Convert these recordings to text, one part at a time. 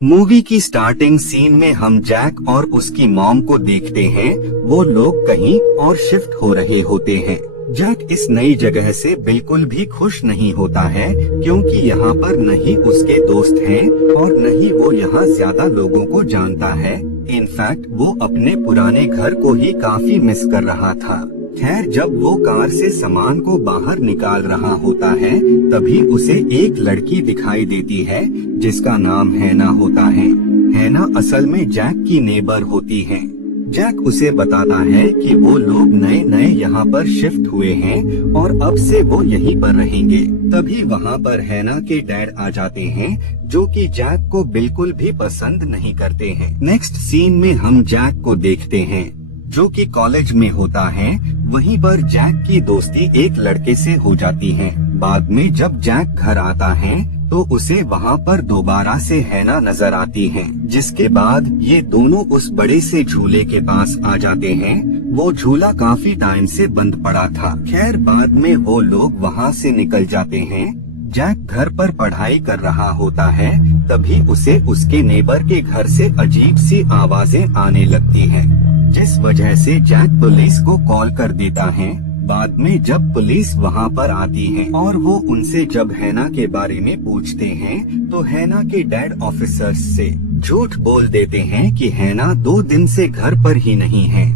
Movie की starting scene में हम जैक और उसकी मॉम को देखते हैं। वो लोग कहीं और शिफ्ट हो रहे होते हैं। जैक इस नई जगह से बिल्कुल भी खुश नहीं होता है, क्योंकि यहाँ पर न ही उसके दोस्त हैं और न ही वो यहाँ ज्यादा लोगों को जानता है। इनफैक्ट वो अपने पुराने घर को ही काफी मिस कर रहा था। खैर, जब वो कार से सामान को बाहर निकाल रहा होता है, तभी उसे एक लड़की दिखाई देती है जिसका नाम हैना होता है। हैना असल में जैक की नेबर होती है। जैक उसे बताता है कि वो लोग नए नए यहाँ पर शिफ्ट हुए हैं और अब से वो यहीं पर रहेंगे। तभी वहाँ पर हैना के डैड आ जाते हैं, जो कि जैक को बिल्कुल भी पसंद नहीं करते हैं। नेक्स्ट सीन में हम जैक को देखते हैं, जो कि कॉलेज में होता है। वहीं पर जैक की दोस्ती एक लड़के से हो जाती है। बाद में जब जैक घर आता है तो उसे वहाँ पर दोबारा से हैना नजर आती है, जिसके बाद ये दोनों उस बड़े से झूले के पास आ जाते हैं। वो झूला काफी टाइम से बंद पड़ा था। खैर, बाद में वो लोग वहाँ से निकल जाते हैं। जैक घर पर पढ़ाई कर रहा होता है, तभी उसे उसके नेबर के घर से अजीब सी आवाजें आने लगती हैं, जिस वजह से जैक पुलिस को कॉल कर देता है। बाद में जब पुलिस वहाँ पर आती है और वो उनसे जब हैना के बारे में पूछते हैं, तो हैना के डैड ऑफिसर्स से झूठ बोल देते हैं कि हैना 2 दिन से घर पर ही नहीं है।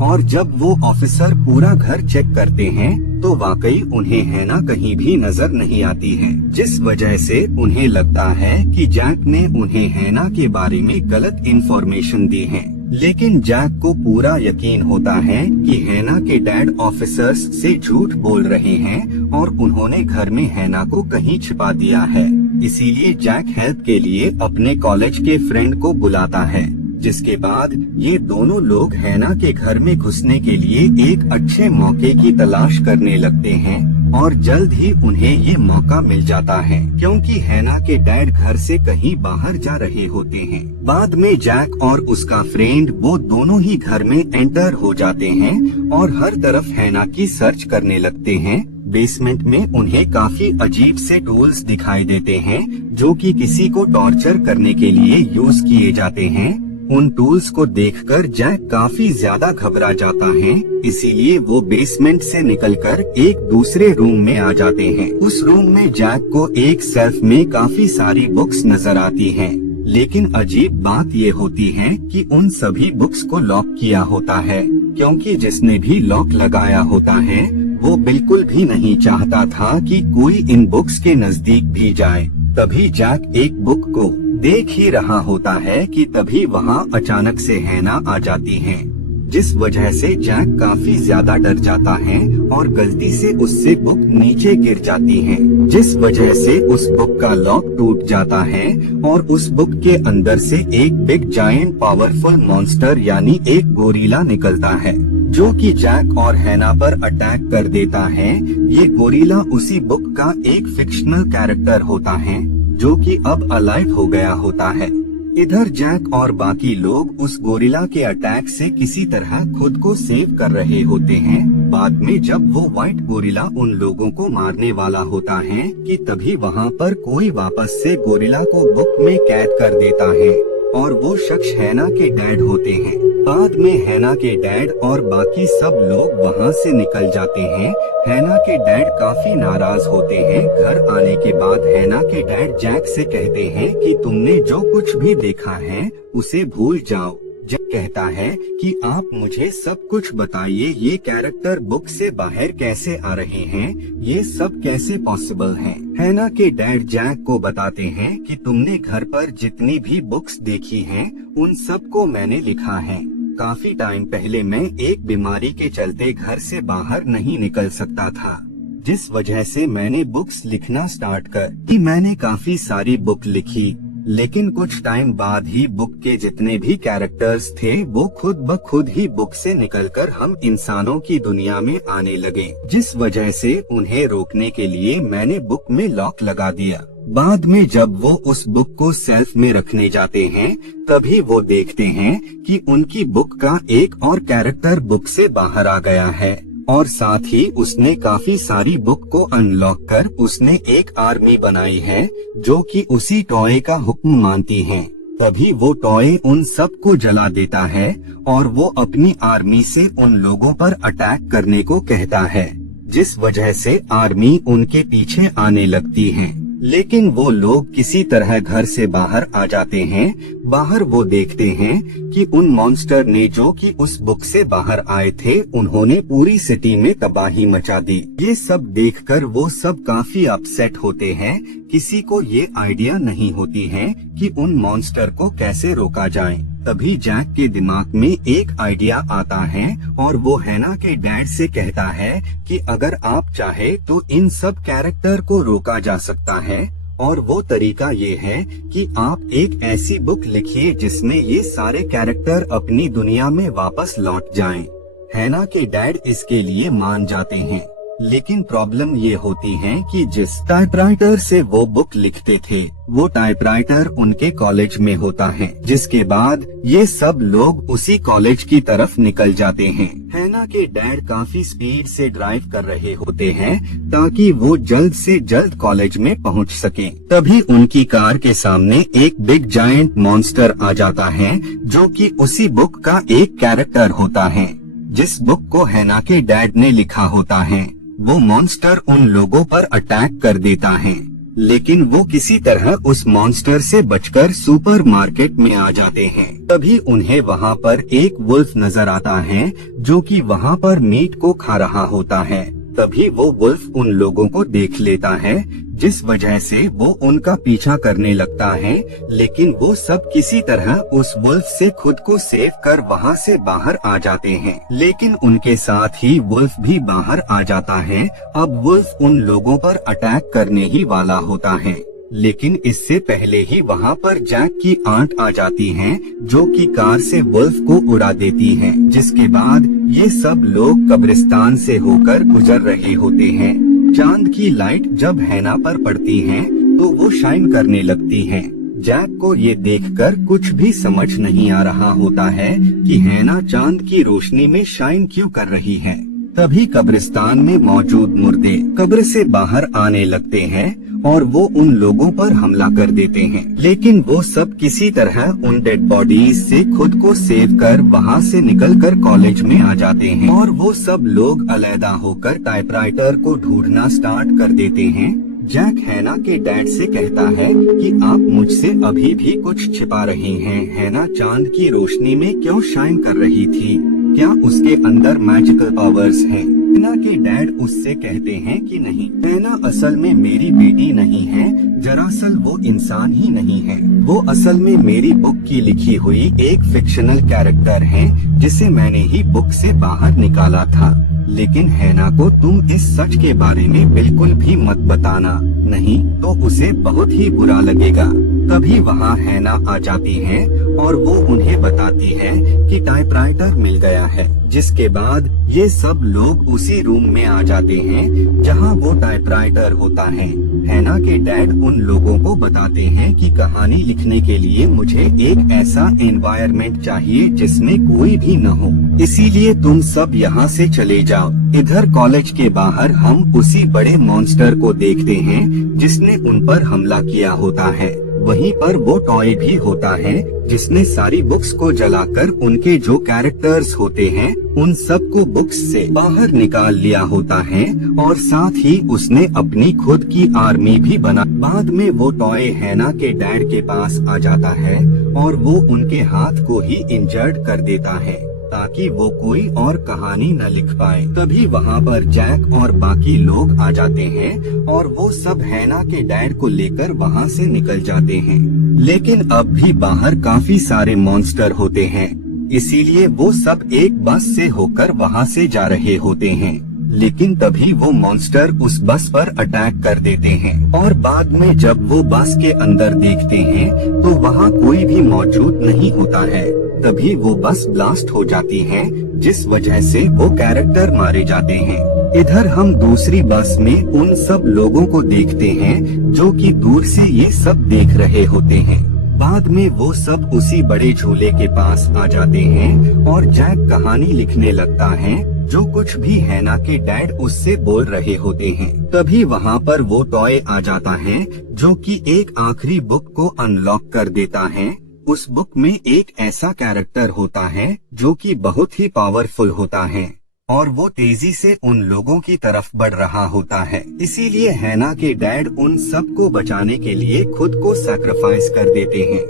और जब वो ऑफिसर पूरा घर चेक करते हैं, तो वाकई उन्हें हैना कहीं भी नजर नहीं आती है, जिस वजह से उन्हें लगता है कि जैक ने उन्हें हैना के बारे में गलत इन्फॉर्मेशन दी है। लेकिन जैक को पूरा यकीन होता है कि हैना के डैड ऑफिसर्स से झूठ बोल रहे हैं और उन्होंने घर में हैना को कहीं छिपा दिया है। इसीलिए जैक हेल्प के लिए अपने कॉलेज के फ्रेंड को बुलाता है, जिसके बाद ये दोनों लोग हैना के घर में घुसने के लिए एक अच्छे मौके की तलाश करने लगते हैं और जल्द ही उन्हें ये मौका मिल जाता है, क्योंकि हैना के डैड घर से कहीं बाहर जा रहे होते हैं। बाद में जैक और उसका फ्रेंड वो दोनों ही घर में एंटर हो जाते हैं और हर तरफ हैना की सर्च करने लगते हैं। बेसमेंट में उन्हें काफी अजीब से टूल्स दिखाई देते हैं, जो कि किसी को टॉर्चर करने के लिए यूज किए जाते हैं। उन टूल्स को देखकर जैक काफी ज्यादा घबरा जाता है, इसीलिए वो बेसमेंट से निकलकर एक दूसरे रूम में आ जाते हैं। उस रूम में जैक को एक शेल्फ में काफी सारी बुक्स नजर आती हैं, लेकिन अजीब बात ये होती है कि उन सभी बुक्स को लॉक किया होता है, क्योंकि जिसने भी लॉक लगाया होता है वो बिल्कुल भी नहीं चाहता था कि कोई इन बुक्स के नजदीक भी जाए। तभी जैक एक बुक को देख ही रहा होता है कि तभी वहाँ अचानक से हैना आ जाती है, जिस वजह से जैक काफी ज्यादा डर जाता है और गलती से उससे बुक नीचे गिर जाती है, जिस वजह से उस बुक का लॉक टूट जाता है और उस बुक के अंदर से एक बिग जायंट पावरफुल मॉन्स्टर यानी एक गोरिल्ला निकलता है, जो कि जैक और हैना पर अटैक कर देता है। ये गोरिल्ला उसी बुक का एक फिक्शनल कैरेक्टर होता है, जो कि अब अलाइव हो गया होता है। इधर जैक और बाकी लोग उस गोरिल्ला के अटैक से किसी तरह खुद को सेव कर रहे होते हैं। बाद में जब वो व्हाइट गोरिल्ला उन लोगों को मारने वाला होता है, कि तभी वहाँ पर कोई वापस से गोरिल्ला को बुक में कैद कर देता है और वो शख्स हैना के डैड होते हैं। बाद में हैना के डैड और बाकी सब लोग वहाँ से निकल जाते हैं। हैना के डैड काफी नाराज होते हैं। घर आने के बाद हैना के डैड जैक से कहते हैं कि तुमने जो कुछ भी देखा है उसे भूल जाओ। जैक कहता है कि आप मुझे सब कुछ बताइए, ये कैरेक्टर बुक से बाहर कैसे आ रहे हैं, ये सब कैसे पॉसिबल है। हैना के डैड जैक को बताते हैं कि तुमने घर पर जितनी भी बुक्स देखी हैं, उन सब को मैंने लिखा है। काफी टाइम पहले मैं एक बीमारी के चलते घर से बाहर नहीं निकल सकता था, जिस वजह से मैंने बुक्स लिखना स्टार्ट कर। मैंने काफी सारी बुक लिखी, लेकिन कुछ टाइम बाद ही बुक के जितने भी कैरेक्टर्स थे वो खुद ब खुद ही बुक से निकलकर हम इंसानों की दुनिया में आने लगे, जिस वजह से उन्हें रोकने के लिए मैंने बुक में लॉक लगा दिया। बाद में जब वो उस बुक को सेल्फ में रखने जाते हैं, तभी वो देखते हैं कि उनकी बुक का एक और कैरेक्टर बुक से बाहर आ गया है और साथ ही उसने काफी सारी बुक को अनलॉक कर उसने एक आर्मी बनाई है, जो कि उसी टॉय का हुक्म मानती है। तभी वो टॉय उन सब को जला देता है और वो अपनी आर्मी से उन लोगों पर अटैक करने को कहता है, जिस वजह से आर्मी उनके पीछे आने लगती है। लेकिन वो लोग किसी तरह घर से बाहर आ जाते हैं। बाहर वो देखते हैं कि उन मॉन्स्टर ने जो कि उस बुक से बाहर आए थे, उन्होंने पूरी सिटी में तबाही मचा दी। ये सब देखकर वो सब काफी अपसेट होते हैं। किसी को ये आइडिया नहीं होती है कि उन मॉन्स्टर को कैसे रोका जाए। तभी जैक के दिमाग में एक आइडिया आता है और वो हैना के डैड से कहता है कि अगर आप चाहे तो इन सब कैरेक्टर को रोका जा सकता है, और वो तरीका ये है कि आप एक ऐसी बुक लिखिए जिसमें ये सारे कैरेक्टर अपनी दुनिया में वापस लौट जाएं। हैना के डैड इसके लिए मान जाते हैं, लेकिन प्रॉब्लम ये होती है कि जिस टाइपराइटर से वो बुक लिखते थे, वो टाइपराइटर उनके कॉलेज में होता है, जिसके बाद ये सब लोग उसी कॉलेज की तरफ निकल जाते हैं। हैना के डैड काफी स्पीड से ड्राइव कर रहे होते हैं ताकि वो जल्द से जल्द कॉलेज में पहुंच सकें। तभी उनकी कार के सामने एक बिग जायंट मॉन्स्टर आ जाता है, जो कि उसी बुक का एक कैरेक्टर होता है, जिस बुक को हैना के डैड ने लिखा होता है। वो मॉन्स्टर उन लोगों पर अटैक कर देता है, लेकिन वो किसी तरह उस मॉन्स्टर से बचकर सुपरमार्केट में आ जाते हैं। तभी उन्हें वहाँ पर एक वुल्फ नजर आता है, जो कि वहाँ पर मीट को खा रहा होता है। तभी वो वुल्फ उन लोगों को देख लेता है, जिस वजह से वो उनका पीछा करने लगता है, लेकिन वो सब किसी तरह उस वुल्फ से खुद को सेव कर वहाँ से बाहर आ जाते हैं। लेकिन उनके साथ ही वुल्फ भी बाहर आ जाता है। अब वुल्फ उन लोगों पर अटैक करने ही वाला होता है, लेकिन इससे पहले ही वहाँ पर जैक की आंट आ जाती हैं, जो कि कार से वुल्फ को उड़ा देती हैं। जिसके बाद ये सब लोग कब्रिस्तान से होकर गुजर रहे होते हैं। चांद की लाइट जब हैना पर पड़ती है तो वो शाइन करने लगती है। जैक को ये देखकर कुछ भी समझ नहीं आ रहा होता है कि हैना चांद की रोशनी में शाइन क्यों कर रही है। तभी कब्रिस्तान में मौजूद मुर्दे कब्र से बाहर आने लगते हैं और वो उन लोगों पर हमला कर देते हैं, लेकिन वो सब किसी तरह उन डेड बॉडीज से खुद को सेव कर वहाँ से निकलकर कॉलेज में आ जाते हैं। और वो सब लोग अलहदा होकर टाइपराइटर को ढूंढना स्टार्ट कर देते हैं। जैक हैना के डैड से कहता है कि आप मुझसे अभी भी कुछ छिपा रहे हैं। हैना चांद की रोशनी में क्यों शाइन कर रही थी? क्या उसके अंदर मैजिकल पावर्स हैं? हैना के डैड उससे कहते हैं कि नहीं, हैना असल में मेरी बेटी नहीं है, दरअसल वो इंसान ही नहीं है। वो असल में मेरी बुक की लिखी हुई एक फिक्शनल कैरेक्टर है, जिसे मैंने ही बुक से बाहर निकाला था। लेकिन हैना को तुम इस सच के बारे में बिल्कुल भी मत बताना, नहीं तो उसे बहुत ही बुरा लगेगा। तभी वहाँ हैना आ जाती है और वो उन्हें बताती है कि टाइपराइटर मिल गया है। जिसके बाद ये सब लोग उसी रूम में आ जाते हैं जहाँ वो टाइपराइटर होता है। हैना के डैड उन लोगों को बताते हैं कि कहानी लिखने के लिए मुझे एक ऐसा एनवायरनमेंट चाहिए जिसमें कोई भी न हो, इसीलिए तुम सब यहाँ से चले जाओ। इधर कॉलेज के बाहर हम उसी बड़े मॉन्स्टर को देखते हैं जिसने उन पर हमला किया होता है। वहीं पर वो टॉय भी होता है जिसने सारी बुक्स को जलाकर उनके जो कैरेक्टर्स होते हैं उन सब को बुक्स से बाहर निकाल लिया होता है, और साथ ही उसने अपनी खुद की आर्मी भी बना। बाद में वो टॉय हैना के डैड के पास आ जाता है और वो उनके हाथ को ही इंजर्ड कर देता है ताकि वो कोई और कहानी न लिख पाए। तभी वहाँ पर जैक और बाकी लोग आ जाते हैं और वो सब हैना के डैड को लेकर वहाँ से निकल जाते हैं। लेकिन अब भी बाहर काफी सारे मॉन्स्टर होते हैं, इसीलिए वो सब एक बस से होकर वहाँ से जा रहे होते हैं। लेकिन तभी वो मॉन्स्टर उस बस पर अटैक कर देते हैं और बाद में जब वो बस के अंदर देखते हैं तो वहाँ कोई भी मौजूद नहीं होता है। तभी वो बस ब्लास्ट हो जाती है, जिस वजह से वो कैरेक्टर मारे जाते हैं। इधर हम दूसरी बस में उन सब लोगों को देखते हैं जो कि दूर से ये सब देख रहे होते हैं। बाद में वो सब उसी बड़े झूले के पास आ जाते हैं और जैक कहानी लिखने लगता है, जो कुछ भी हैना के डैड उससे बोल रहे होते हैं। तभी वहाँ पर वो टॉय आ जाता है जो कि एक आखिरी बुक को अनलॉक कर देता है। उस बुक में एक ऐसा कैरेक्टर होता है जो कि बहुत ही पावरफुल होता है और वो तेजी से उन लोगों की तरफ बढ़ रहा होता है। इसीलिए हैना के डैड उन सबको बचाने के लिए खुद को सैक्रिफाइस कर देते हैं।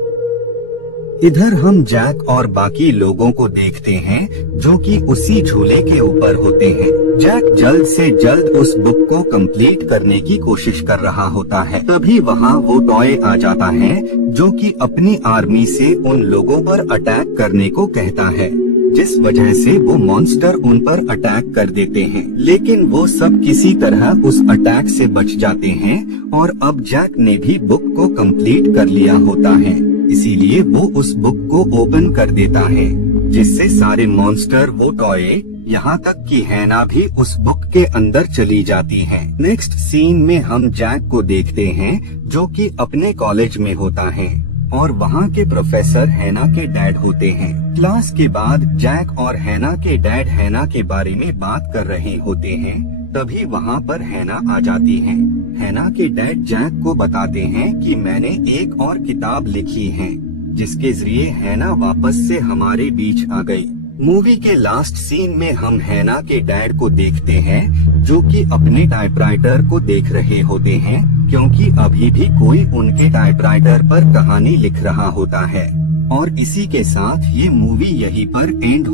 इधर हम जैक और बाकी लोगों को देखते हैं जो कि उसी झूले के ऊपर होते हैं। जैक जल्द से जल्द उस बुक को कंप्लीट करने की कोशिश कर रहा होता है। तभी वहाँ वो टॉय आ जाता है जो कि अपनी आर्मी से उन लोगों पर अटैक करने को कहता है, जिस वजह से वो मॉन्स्टर उन पर अटैक कर देते हैं। लेकिन वो सब किसी तरह उस अटैक से बच जाते हैं और अब जैक ने भी बुक को कंप्लीट कर लिया होता है, इसीलिए वो उस बुक को ओपन कर देता है, जिससे सारे मॉन्स्टर, वो टॉय, यहाँ तक कि हैना भी उस बुक के अंदर चली जाती है। नेक्स्ट सीन में हम जैक को देखते हैं जो कि अपने कॉलेज में होता है और वहाँ के प्रोफेसर हैना के डैड होते हैं। क्लास के बाद जैक और हैना के डैड हैना के बारे में बात कर रहे होते हैं, तभी वहाँ पर हैना आ जाती है। हैना के डैड जैक को बताते हैं कि मैंने एक और किताब लिखी है, जिसके जरिए हैना वापस से हमारे बीच आ गई। मूवी के लास्ट सीन में हम हैना के डैड को देखते हैं जो कि अपने टाइपराइटर को देख रहे होते हैं, क्योंकि अभी भी कोई उनके टाइपराइटर पर कहानी लिख रहा होता है। और इसी के साथ ये मूवी यहीं पर एंड